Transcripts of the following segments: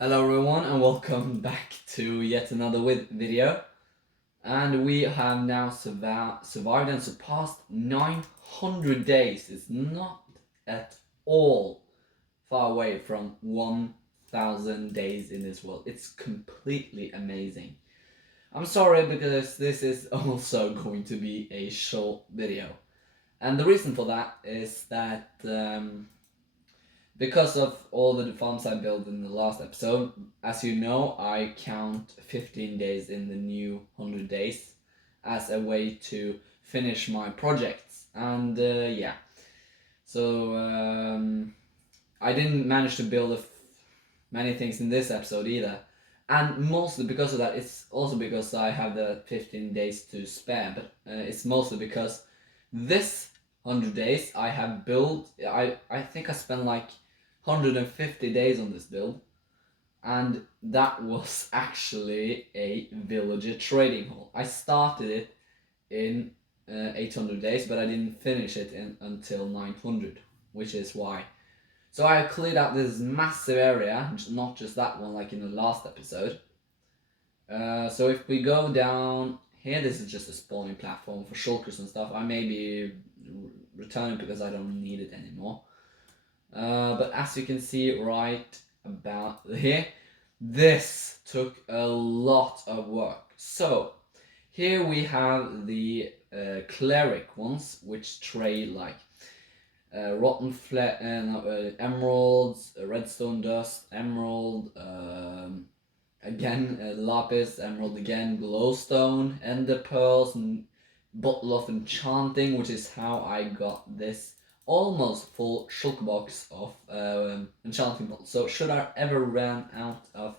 Hello everyone and welcome back to yet another video. And we have now survived and surpassed 900 days. It's not at all far away from 1000 days in this world. It's completely amazing. I'm sorry because this is also going to be a short video. And the reason for that is that because of all the farms I built in the last episode, as you know, I count 15 days in the new 100 days as a way to finish my projects. And yeah, so I didn't manage to build many things in this episode either. And mostly because of that, it's also because I have the 15 days to spare, but it's mostly because this 100 days I have built, I think I spent like 150 days on this build, and that was actually a villager trading hall. I started it in 800 days, but I didn't finish it until 900, which is why. So I cleared out this massive area, not just that one like in the last episode. So if we go down here, this is just a spawning platform for shulkers and stuff. I may be returning because I don't need it anymore. But as you can see right about here, this took a lot of work. So here we have the cleric ones, which trade like rotten emeralds, redstone dust, emerald, again lapis, emerald again, glowstone, ender pearls, and bottle of enchanting, which is how I got this almost full shulk box of enchanting bottles. So should I ever run out of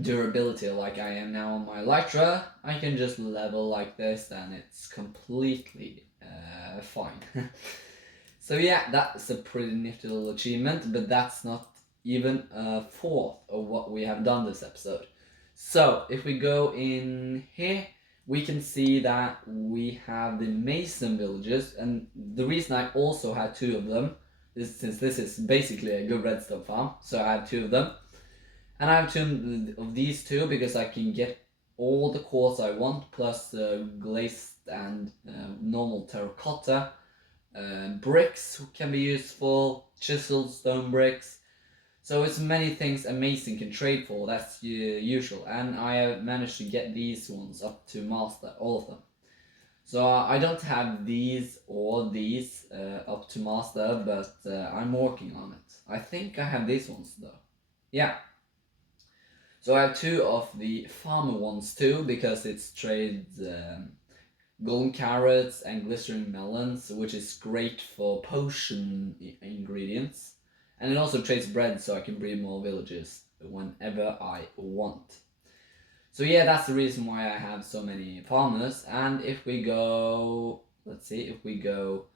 durability like I am now on my elytra, I can just level like this and it's completely fine. So yeah, that's a pretty nifty little achievement, but that's not even a fourth of what we have done this episode. So if we go in here, we can see that we have the mason villages, and the reason I also had two of them is since this is basically a good redstone farm, so I have two of them. And I have two of these two because I can get all the quartz I want, plus glazed and normal terracotta. Bricks can be useful, chiseled stone bricks. So it's many things amazing can trade for, that's usual. And I have managed to get these ones up to master, all of them. So I don't have these or these up to master, but I'm working on it. I think I have these ones though. Yeah. So I have two of the farmer ones too, because it's trades golden carrots and glycerin melons, which is great for potion ingredients. And it also trades bread, so I can breed more villages whenever I want. So yeah, that's the reason why I have so many farmers. And if we go, let's see, if we go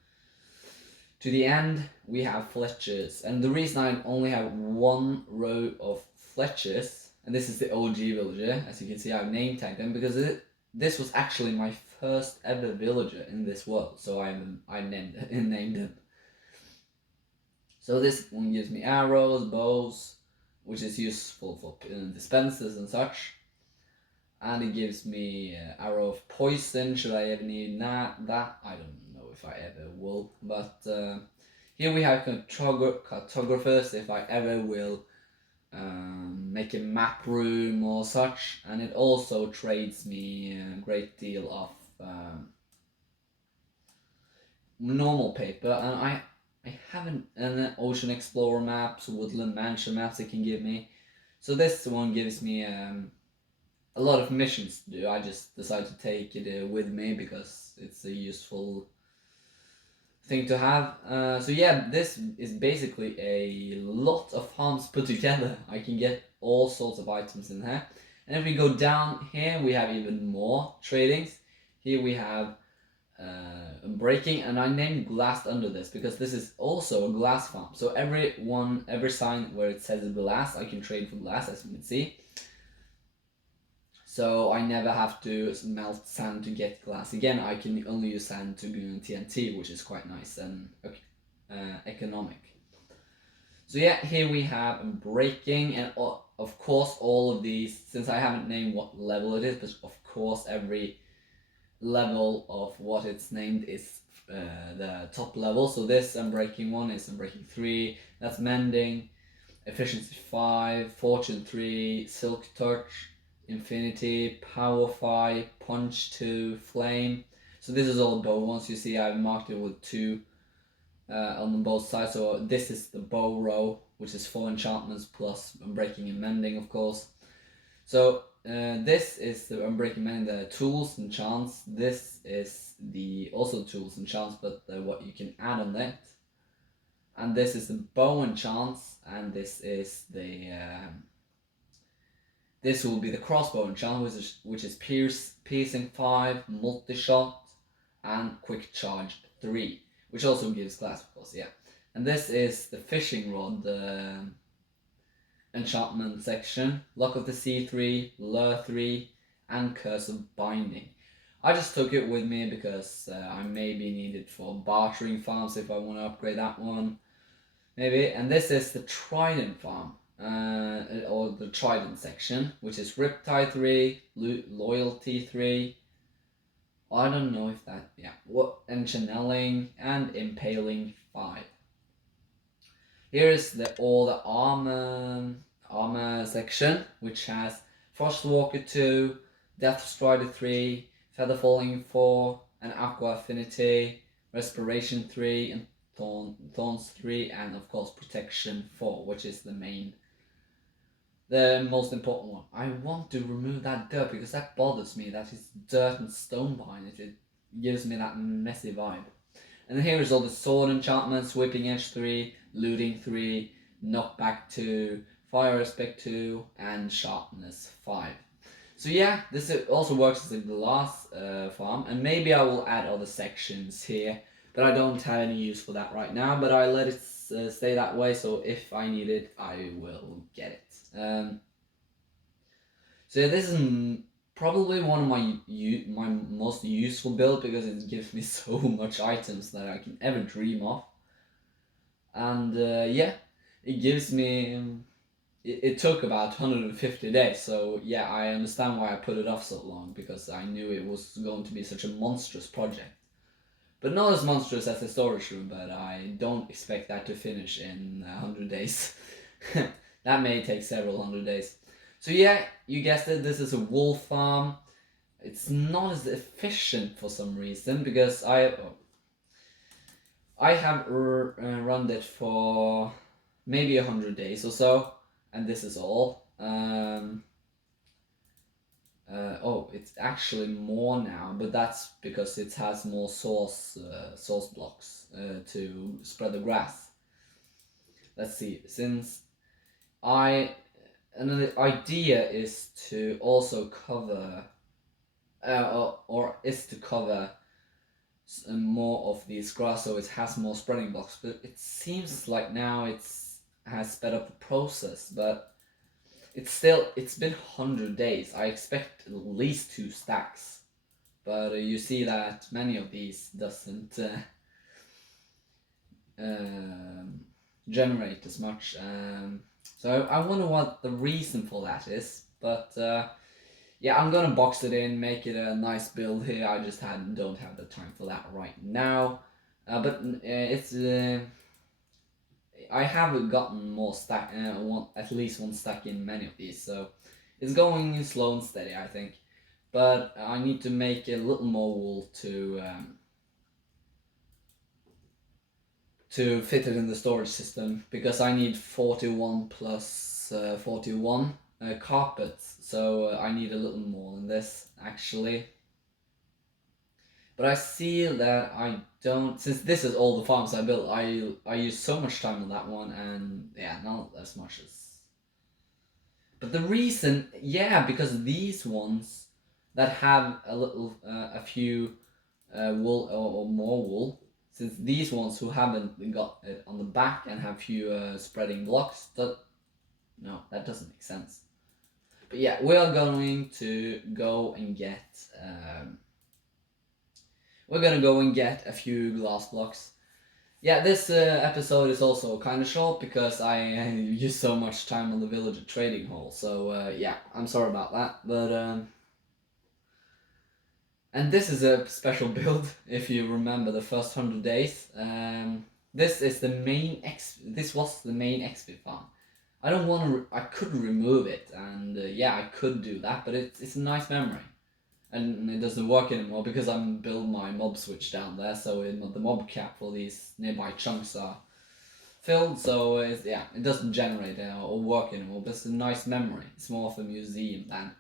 to the end, we have Fletchers. And the reason I only have one row of Fletchers, and this is the OG villager, as you can see I've name tagged them, because this was actually my first ever villager in this world, so I named him. So this one gives me arrows, bows, which is useful for dispensers and such. And it gives me arrow of poison, should I ever need that, I don't know if I ever will, but here we have cartographers, if I ever will make a map room or such, and it also trades me a great deal of normal paper, and I haven't an ocean explorer maps, woodland mansion maps it can give me. So this one gives me a lot of missions to do. I just decided to take it with me because it's a useful thing to have. So yeah, this is basically a lot of farms put together. I can get all sorts of items in here. And if we go down here, we have even more tradings. Here we have breaking, and I named glass under this because this is also a glass farm. So every sign where it says glass, I can trade for glass, as you can see. So I never have to melt sand to get glass. Again, I can only use sand to do TNT, which is quite nice and economic. So yeah, here we have Unbreaking, and of course all of these, since I haven't named what level it is, but of course every level of what it's named is the top level. So this Unbreaking one is Unbreaking 3, that's Mending, Efficiency 5, Fortune 3, Silk Touch, Infinity, Power 5, Punch 2, Flame. So this is all bow ones. You see I've marked it with 2 on both sides. So this is the bow row, which is 4 enchantments plus Unbreaking and Mending, of course. So this is the Unbreaking Mending, the tools and chants. This is the also tools and chants, but what you can add on that. And this is the bow and chants, and this is the this will be the crossbow and chant, which is piercing 5, multi shot, and quick charge 3, which also gives glass, of course. Yeah, and this is the fishing rod enchantment section. Luck of the Sea 3, Lure 3, and Curse of Binding. I just took it with me because I may be needed for bartering farms if I want to upgrade that one. Maybe. And this is the Trident farm, or the Trident section, which is Riptide 3, Loyalty 3. I don't know if that, yeah. And Channeling and Impaling 5. Here's all the armor section, which has Frostwalker 2, Deathstrider 3, Featherfalling 4, and Aqua Affinity, Respiration 3, and Thorns 3, and of course Protection 4, which is the most important one. I want to remove that dirt because that bothers me. That is dirt and stone behind it. It gives me that messy vibe. And then here is all the sword enchantments: Whipping Edge 3, Looting 3, Knockback 2, Fire Aspect 2, and Sharpness 5. So yeah, this also works as a glass farm, and maybe I will add other sections here, but I don't have any use for that right now, but I let it stay that way, so if I need it, I will get it. So yeah, this is probably one of my most useful build because it gives me so much items that I can ever dream of. And yeah, it gives me... It took about 150 days, so yeah, I understand why I put it off so long, because I knew it was going to be such a monstrous project. But not as monstrous as the storage room, but I don't expect that to finish in 100 days. That may take several hundred days. So yeah, you guessed it, this is a wool farm. It's not as efficient for some reason, because I have run it for maybe 100 days or so, and this is all. Oh, it's actually more now, but that's because it has more source blocks to spread the grass. Let's see, since and the idea is to also cover, or is to cover more of these grass, so it has more spreading blocks. But it seems like now has sped up the process, but it's been 100 days. I expect at least 2 stacks, but you see that many of these doesn't generate as much. So I wonder what the reason for that is, but yeah, I'm gonna box it in, make it a nice build here. I just don't have the time for that right now, but it's I have gotten more stack, at least 1 stack in many of these, so it's going slow and steady, I think. But I need to make a little more wool to fit it in the storage system, because I need 41 plus 41 carpets, so I need a little more than this actually. But I see that I don't, since this is all the farms I built, I use so much time on that one, and yeah, not as much as... But the reason, yeah, because these ones that have a few wool or more wool, since these ones who haven't got it on the back and have fewer spreading blocks, no, that doesn't make sense. But yeah, we are going to go and get a few glass blocks, yeah, this episode is also kind of short because I used so much time on the villager trading hall. So yeah, I'm sorry about that. But and this is a special build. If you remember the first 100 days, this is the main This was the main XP farm. I don't want to. I could remove it, and yeah, I could do that. But it's a nice memory. And it doesn't work anymore because I'm build my mob switch down there, so the mob cap for these nearby chunks are filled. So yeah, it doesn't generate or work anymore. But it's a nice memory. It's more of a museum than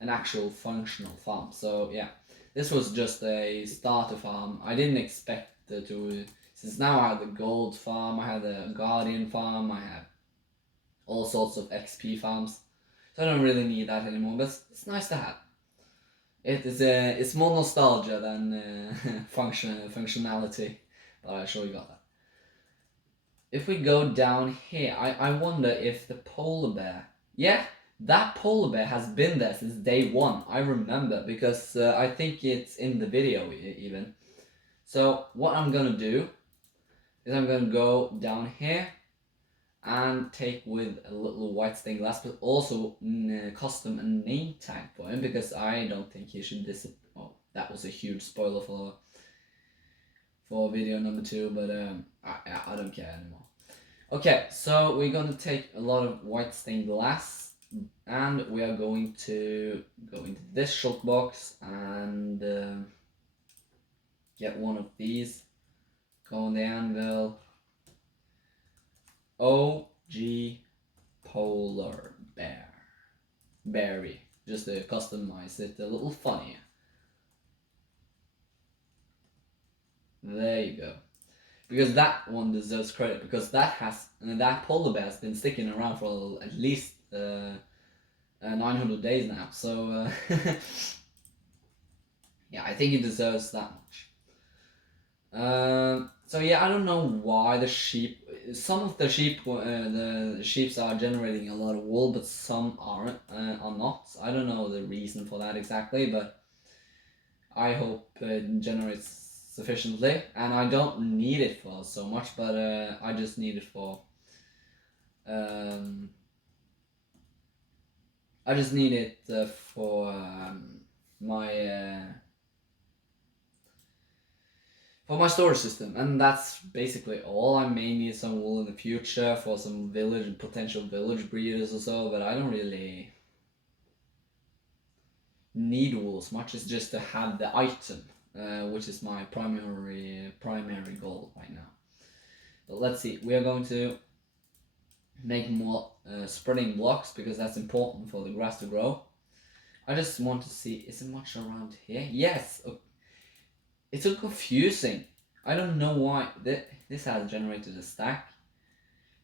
an actual functional farm. So yeah, this was just a starter farm. I didn't expect to. Since now I have the gold farm, I have the guardian farm, I have all sorts of XP farms. So I don't really need that anymore. But it's nice to have. It's more nostalgia than functionality, but I sure you got that. If we go down here, I wonder if the polar bear. Yeah, that polar bear has been there since day one. I remember because I think it's in the video even. So what I'm gonna do is I'm gonna go down here and take with a little white stained glass, but also custom a name tag for him because I don't think he should disappear. Oh, that was a huge spoiler for video number 2, but I don't care anymore. Okay, so we're gonna take a lot of white stained glass, and we are going to go into this shulk box and get one of these. Go on the anvil. OG polar bear. Berry. Just to customize it a little funnier. There you go. Because that one deserves credit because that polar bear has been sticking around for at least 900 days now. So yeah, I think it deserves that much. So yeah, I don't know why the sheep. Some of the sheeps are generating a lot of wool, but some aren't. Are not. I don't know the reason for that exactly, but I hope it generates sufficiently, and I don't need it for so much, but I just need it for. Um, I just need it for my. For my storage system, and that's basically all. I may need some wool in the future for some potential village breeders or so, but I don't really need wool as much as just to have the item, which is my primary goal right now. But let's see, we are going to make more spreading blocks because that's important for the grass to grow. I just want to see, is it much around here? Yes. It's so confusing. I don't know why this has generated a stack,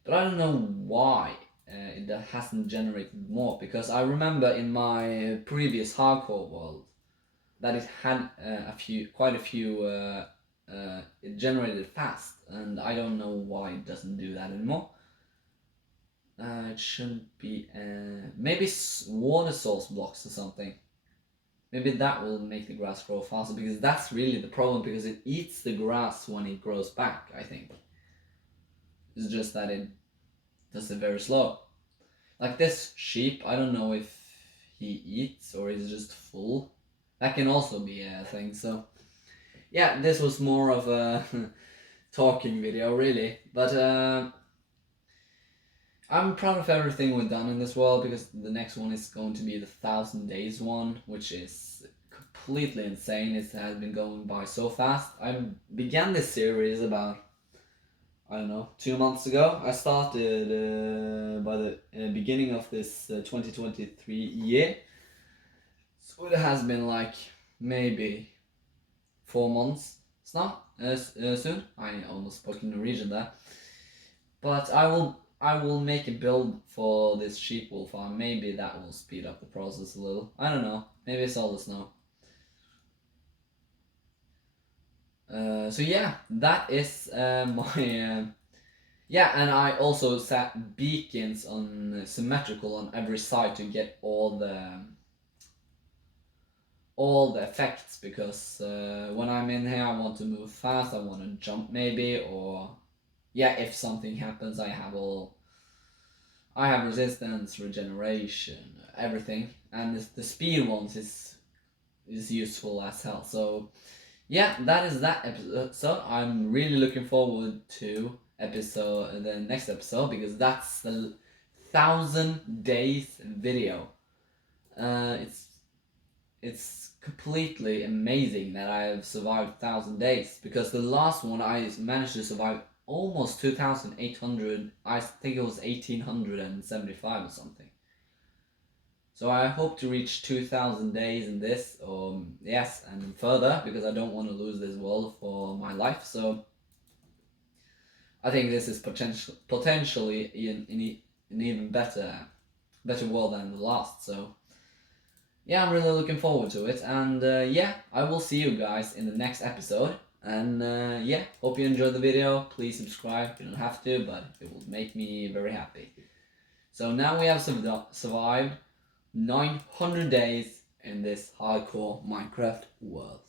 but I don't know why it hasn't generated more. Because I remember in my previous hardcore world that it had quite a few. It generated fast, and I don't know why it doesn't do that anymore. It shouldn't be. Maybe water source blocks or something. Maybe that will make the grass grow faster because that's really the problem because it eats the grass when it grows back, I think. It's just that it does it very slow. Like this sheep, I don't know if he eats or is just full. That can also be a thing, so yeah, this was more of a talking video really. But I'm proud of everything we've done in this world because the next one is going to be the 1,000 days one, which is completely insane. It has been going by so fast. I began this series about, I don't know, 2 months ago. I started by the beginning of this 2023 year. So it has been like maybe 4 months. It's not soon. I almost spoke in Norwegian there. But I will make a build for this sheep wool farm. Maybe that will speed up the process a little. I don't know. Maybe it's all the snow. So yeah, that is my yeah, and I also set beacons on symmetrical on every side to get all the effects, because when I'm in here I want to move fast, I want to jump maybe, or yeah, if something happens I have resistance, regeneration, everything, and the speed ones is useful as hell. So yeah, that is that episode. So I'm really looking forward to the next episode, because that's the 1,000 days video. It's completely amazing that I have survived 1,000 days, because the last one I managed to survive almost 2,800. I think it was 1,875 or something. So I hope to reach 2,000 days in this, or yes, and further, because I don't want to lose this world for my life. So I think this is potentially an even better world than the last. So yeah, I'm really looking forward to it, and yeah, I will see you guys in the next episode. And yeah, hope you enjoyed the video. Please subscribe. You don't have to, but it will make me very happy. So now we have survived 900 days in this hardcore Minecraft world.